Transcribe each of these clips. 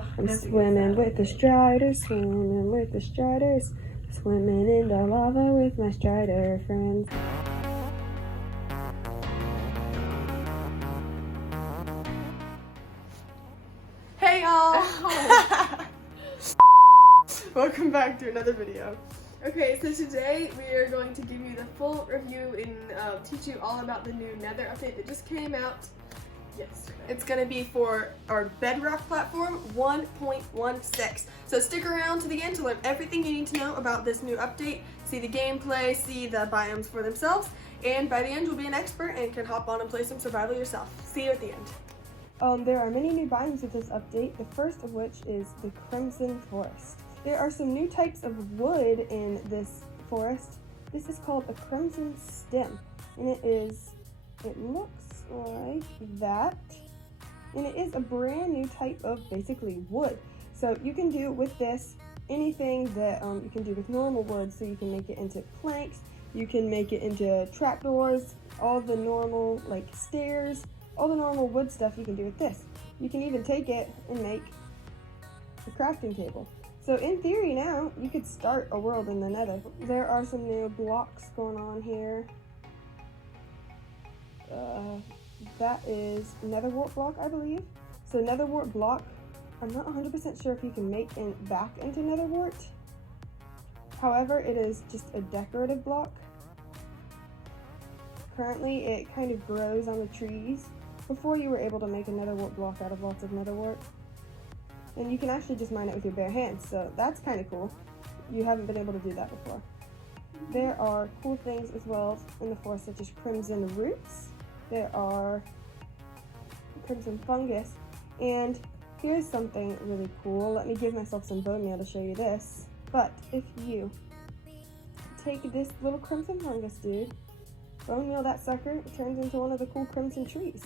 I'm swimming with the striders, swimming with the striders, swimming in the lava with my strider friends. Hey y'all! Welcome back to another video. Okay, so today we are going to give you the full review and teach you all about the new Nether update that just came out yesterday. It's going to be for our Bedrock platform 1.16. So stick around to the end to learn everything you need to know about this new update, see the gameplay, see the biomes for themselves, and by the end you'll be an expert and can hop on and play some survival yourself. See you at the end. There are many new biomes with this update, the first of which is the Crimson Forest. There are some new types of wood in this forest. This is called a Crimson Stem, and it looks like that, and it is a brand new type of basically wood. So you can do with this anything that you can do with normal wood, so you can make it into planks, you can make it into trapdoors, all the normal like stairs, all the normal wood stuff you can do with this. You can even take it and make a crafting table. So in theory now, you could start a world in the Nether. There are some new blocks going on here. That is Nether wart block, I believe. So Nether wart block, I'm not 100% sure if you can make it back into Nether wart. However, it is just a decorative block. Currently, it kind of grows on the trees. Before, you were able to make a Nether wart block out of lots of Nether wart. And you can actually just mine it with your bare hands, so that's kind of cool. You haven't been able to do that before. There are cool things as well in the forest, such as crimson roots. There are crimson fungus, and here's something really cool. Let me give myself some bone meal to show you this. But if you take this little crimson fungus dude, bone meal that sucker, it turns into one of the cool crimson trees.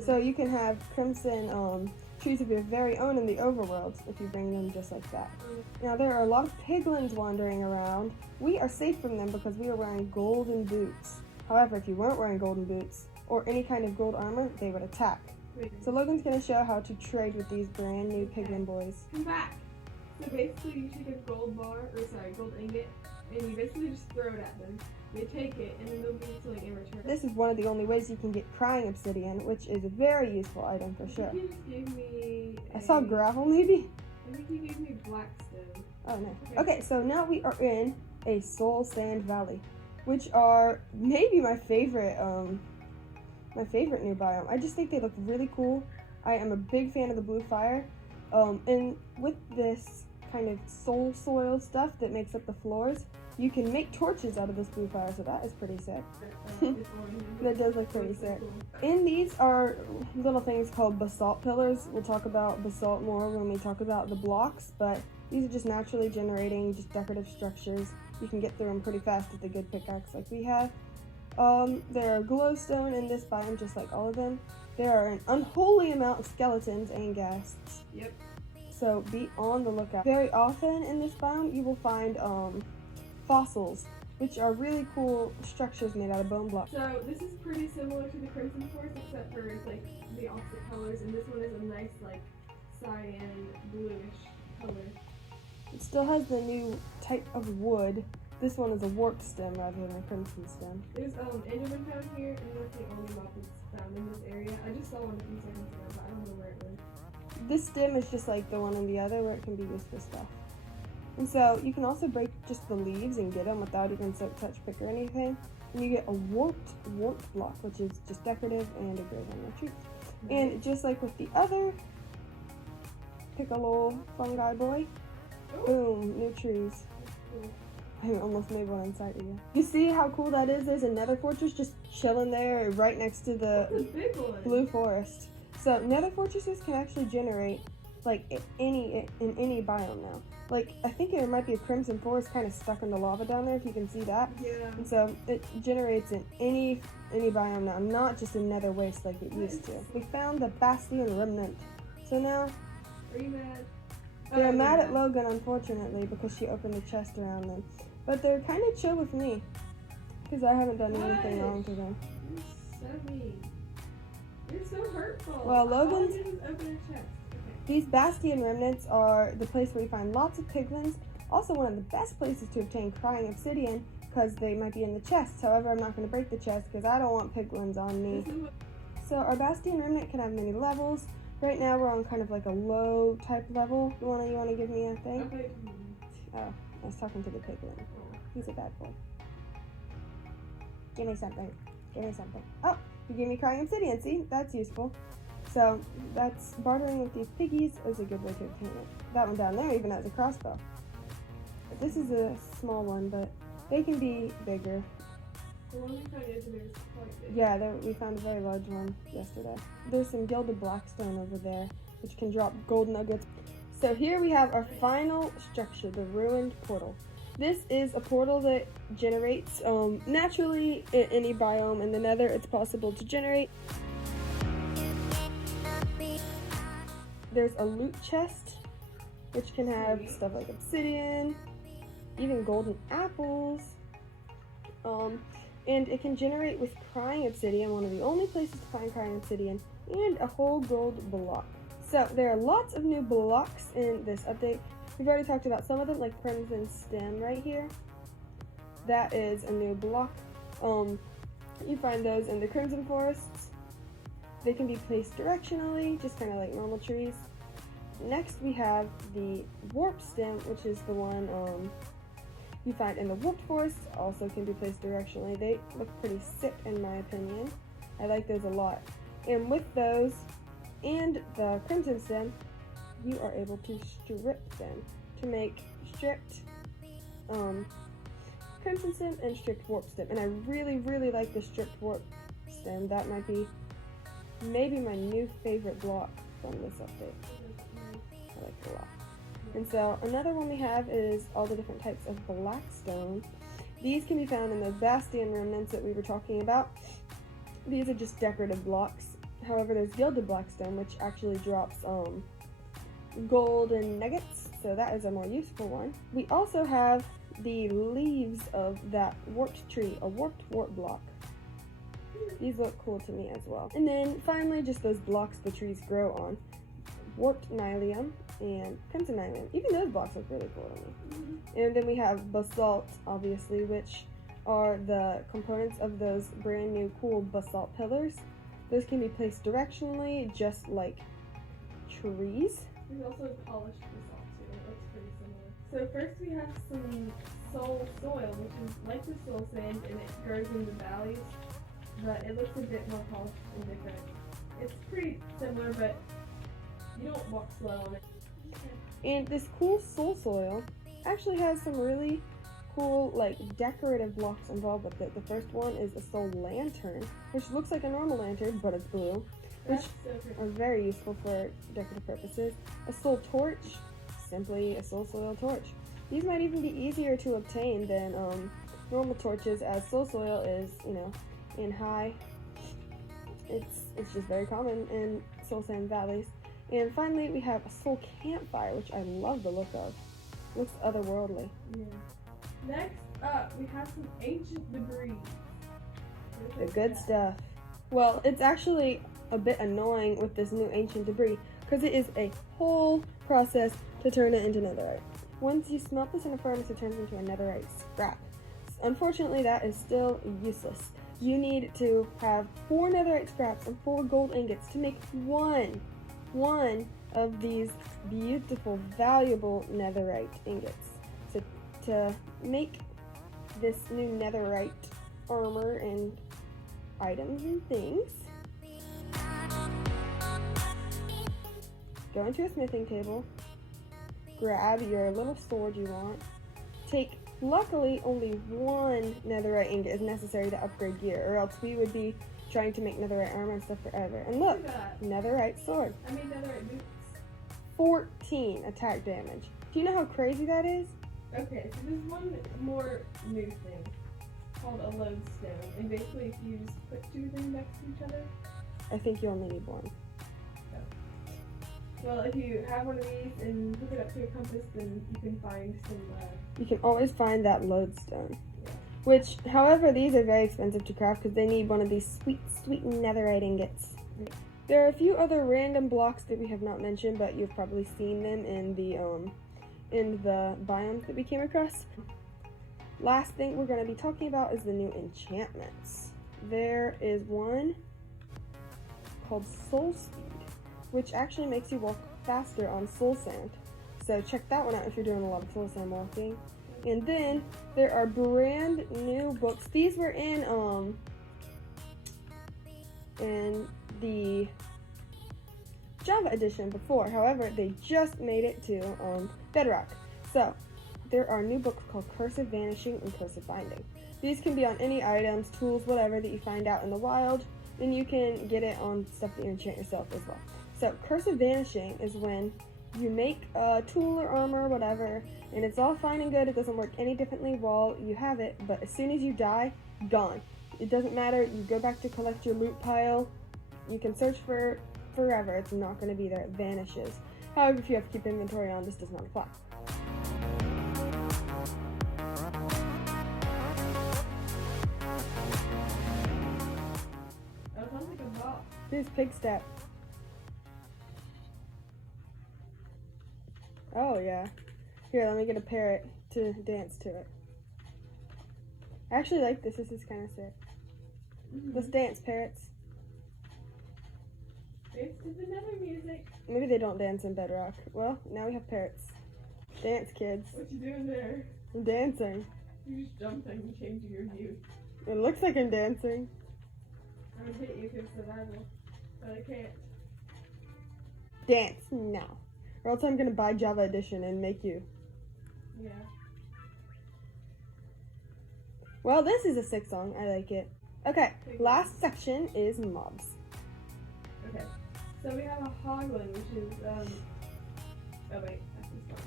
So you can have crimson trees of your very own in the overworld if you bring them just like that. Now there are a lot of piglins wandering around. We are safe from them because we are wearing golden boots. However, if you weren't wearing golden boots or any kind of gold armor, they would attack. So Logan's going to show how to trade with these brand new piglin boys. Come back! So basically you take a gold gold ingot, and you basically just throw it at them. They take it, and then they'll give it to in return. This is one of the only ways you can get crying obsidian, which is a very useful item for sure. You just gave me I saw gravel maybe? I think you gave me blackstone. Oh no. Okay, so now we are in a soul sand valley, which are maybe my favorite new biome. I just think they look really cool. I am a big fan of the blue fire. And with this kind of soul soil stuff that makes up the floors, you can make torches out of this blue fire, so that is pretty sick. That does look pretty sick. In these are little things called basalt pillars. We'll talk about basalt more when we talk about the blocks, but these are just naturally generating, just decorative structures. You can get through them pretty fast with a good pickaxe like we have. There are glowstone in this biome, just like all of them. There are an unholy amount of skeletons and ghasts. Yep. So be on the lookout. Very often in this biome, you will find fossils, which are really cool structures made out of bone blocks. So this is pretty similar to the Crimson Forest, except for it's like the opposite colors, and this one is a nice like cyan bluish color. It still has the new type of wood. This one is a warped stem rather than a crimson stem. There's Enderman found here, and that's the only mob that's found in this area. I just saw one a few seconds ago, but I don't know where it went. This stem is just like the one in the other, where it can be used for stuff. And so you can also break just the leaves and get them without even silk touch pick or anything. And you get a warped block, which is just decorative and it grows on your tree. And just like with the other piccolo fungi boy, boom, new trees. I almost made one inside of you. You see how cool that is? There's a nether fortress just chilling there right next to the blue forest. So nether fortresses can actually generate like in any biome now. Like I think there might be a crimson forest kind of stuck in the lava down there, if you can see that. Yeah. And so it generates in any biome now, not just in nether waste like it used to. We found the Bastion remnant. So now are you mad? They're mad at Logan, unfortunately, because she opened the chest around them. But they're kind of chill with me, because I haven't done anything wrong to them. You're so mean. You're so hurtful. Well, Logan's... All I did was open a chest. Okay. These bastion remnants are the place where we find lots of piglins. Also one of the best places to obtain crying obsidian because they might be in the chests. However, I'm not going to break the chest because I don't want piglins on me. So our bastion remnant can have many levels. Right now we're on kind of like a low type level. You wanna give me a thing? Okay. Oh, I was talking to the piglin. He's a bad boy. Give me something. Give me something. Oh, you gave me crying obsidian. See, that's useful. So that's bartering with these piggies is a good way to obtain it. That one down there even has a crossbow. But this is a small one, but they can be bigger. The one we found yesterday was quite big. Yeah, we found a very large one yesterday. There's some gilded blackstone over there, which can drop gold nuggets. So here we have our final structure, the ruined portal. This is a portal that generates naturally in any biome in the Nether. It's possible to generate. There's a loot chest, which can have stuff like obsidian, even golden apples. And it can generate with crying obsidian, one of the only places to find crying obsidian, and a whole gold block. So there are lots of new blocks in this update. We've already talked about some of them, like Crimson Stem right here. That is a new block. You find those in the Crimson Forests. They can be placed directionally, just kind of like normal trees. Next we have the Warp Stem, which is the one you find in the Warped Forest, also can be placed directionally. They look pretty sick in my opinion. I like those a lot. And with those and the Crimson Stem, you are able to strip them to make stripped Crimson Stem and stripped Warp Stem. And I really, really like the stripped Warp Stem. That might be maybe my new favorite block from this update. I like it a lot. And so another one we have is all the different types of blackstone. These can be found in those bastion remnants that we were talking about. These are just decorative blocks. However, there's gilded blackstone, which actually drops gold and nuggets, so that is a more useful one. We also have the leaves of that warped tree, a warped warp block. These look cool to me as well. And then finally, just those blocks the trees grow on. Warped nylium and crimson nylium. Even those blocks look really cool to me. And then we have basalt, obviously, which are the components of those brand new cool basalt pillars. Those can be placed directionally, just like trees. There's also polished basalt too. It looks pretty similar. So first we have some soul soil, which is like the soul sand, and it grows in the valleys, but it looks a bit more polished and different. It's pretty similar, but you don't walk slow on it. And this cool soul soil actually has some really cool like decorative blocks involved with it. The first one is a soul lantern, which looks like a normal lantern, but it's blue, which are very useful for decorative purposes. A soul torch, simply a soul soil torch. These might even be easier to obtain than normal torches, as soul soil is, you know, in high. It's just very common in soul sand valleys. And finally, we have a soul campfire, which I love the look of. Looks otherworldly. Yeah. Next up, we have some ancient debris. The good stuff. Well, it's actually a bit annoying with this new ancient debris because it is a whole process to turn it into netherite. Once you smelt this in a furnace, it turns into a netherite scrap. Unfortunately, that is still useless. You need to have 4 netherite scraps and 4 gold ingots to make one of these beautiful, valuable netherite ingots. So to make this new netherite armor and items and things, go into a smithing table, grab your little sword you want, take, luckily only 1 netherite ingot is necessary to upgrade gear, or else we would be trying to make netherite armor and stuff forever. And look, netherite sword. I made netherite boots. 14 attack damage. Do you know how crazy that is? Okay, so there's one more new thing called a lodestone, and basically if you just put 2 things next to each other. I think you only need 1. Well, if you have one of these and hook it up to a compass, then you can find some. You can always find that lodestone. Which, however, these are very expensive to craft because they need one of these sweet, sweet netherite ingots. There are a few other random blocks that we have not mentioned, but you've probably seen them in the biomes that we came across. Last thing we're going to be talking about is the new enchantments. There is one called Soul Speed, which actually makes you walk faster on soul sand. So check that one out if you're doing a lot of soul sand walking. And then there are brand new books. These were in the Java edition before. However, they just made it to Bedrock. So there are new books called Cursive Vanishing and Cursive Binding. These can be on any items, tools, whatever that you find out in the wild. Then you can get it on stuff that you enchant yourself as well. So Cursive Vanishing is when you make a tool or armor or whatever, and it's all fine and good. It doesn't work any differently while you have it, but as soon as you die, gone. It doesn't matter. You go back to collect your loot pile. You can search for forever. It's not going to be there. It vanishes. However, if you have to keep inventory on, this does not apply. That sounds like a box. Here's Pig Step. Oh, yeah. Here, let me get a parrot to dance to it. I actually like this. This is kind of sick. Let's dance, parrots. Dance to the Nether music. Maybe they don't dance in Bedrock. Well, now we have parrots. Dance, kids. What you doing there? I'm dancing. You just jumped and changing your view. It looks like I'm dancing. I would hit you because survival, but I can't. Dance now. Or else I'm going to buy Java Edition and make you. Yeah. Well, this is a sick song. I like it. Okay, last section is mobs. Okay. So we have a hoglin, which is oh wait, that's this one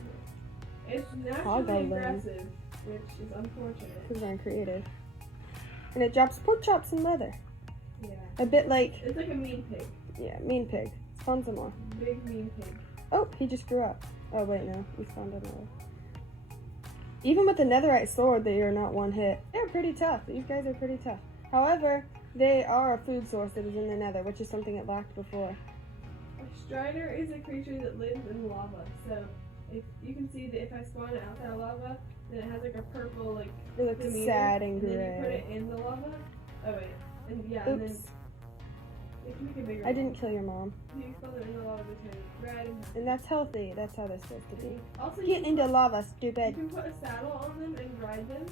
here. It's naturally Hoglin. aggressive, which is unfortunate. Because we're creative. And it drops pork chops and leather. Yeah. A bit like, It's like a mean pig. yeah, mean pig. Spawn some more. Big mean pig. Oh, he just grew up. Oh, wait, no. He spawned another. Even with the netherite sword, they are not one hit. They're pretty tough. These guys are pretty tough. However, they are a food source that is in the nether, which is something it lacked before. A strider is a creature that lives in lava. So if you can see that if I spawn it outside of lava, then it has like a purple like It looks demeanor, sad and then you put gray. it in the lava. Oh wait. And yeah, and then Oops. you can make it bigger. I didn't kill your mom. You spawn it in the lava to red and And that's healthy. That's how they're supposed to be. also Get into lava, you stupid. can put a saddle on them and ride them.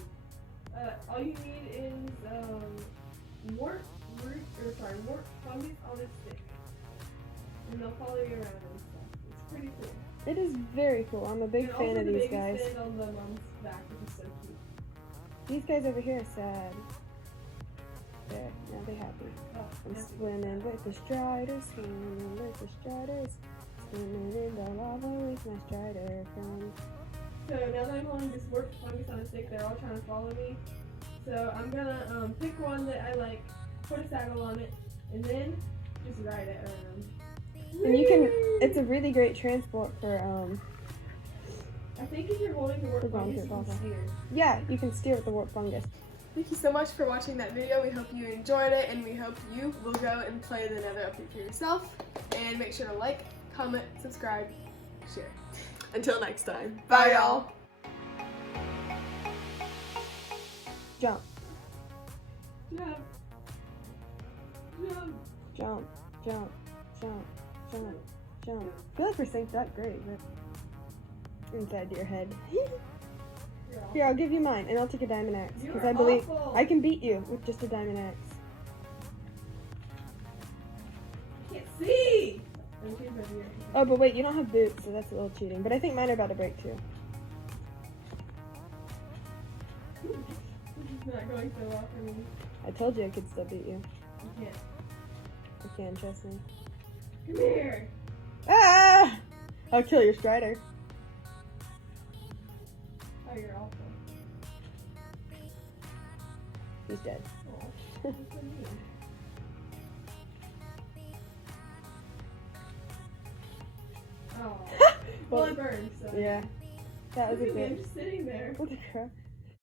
All you need is wart fungus on a stick, and they'll follow you around and stuff. It's pretty cool. It is very cool. I'm a big And fan also of the these baby guys. stand on the mom's back, which is so cute. These guys over here are sad. There, now they're happy. Oh, I'm yeah. swimming with the striders, swimming with the striders, swimming in the lava with my strider friends. So now that I'm holding this wart fungus on a stick, they're all trying to follow me. So I'm gonna pick one that I like, put a saddle on it, and then just ride it around. And you can, it's a really great transport for, I think if you're holding the wart We're going fungus, you through can lava. steer. yeah, you can steer with the warp fungus. Thank you so much for watching that video. We hope you enjoyed it, and we hope you will go and play the Nether update for yourself. And make sure to like, comment, subscribe, share. Until next time. Bye, y'all. Jump, Jump. Jump. jump, jump, jump, jump, jump. I feel like we're synced up great, but inside your head. Here, I'll give you mine, and I'll take a diamond axe. Because You're I believe awful. I can beat you with just a diamond axe. Can't see. I'm cheating over here. Oh, but wait, you don't have boots, so that's a little cheating. But I think mine are about to break too. This is not going so well for me. I told you I could still beat you. You can't. I can, trust me. Come here. Ah! I'll kill your strider. Oh, you're awful. He's dead. Oh, that's so mean. Oh. Well, it burned, so. Yeah. That was Look a at me, I'm good. just sitting there. What the crap?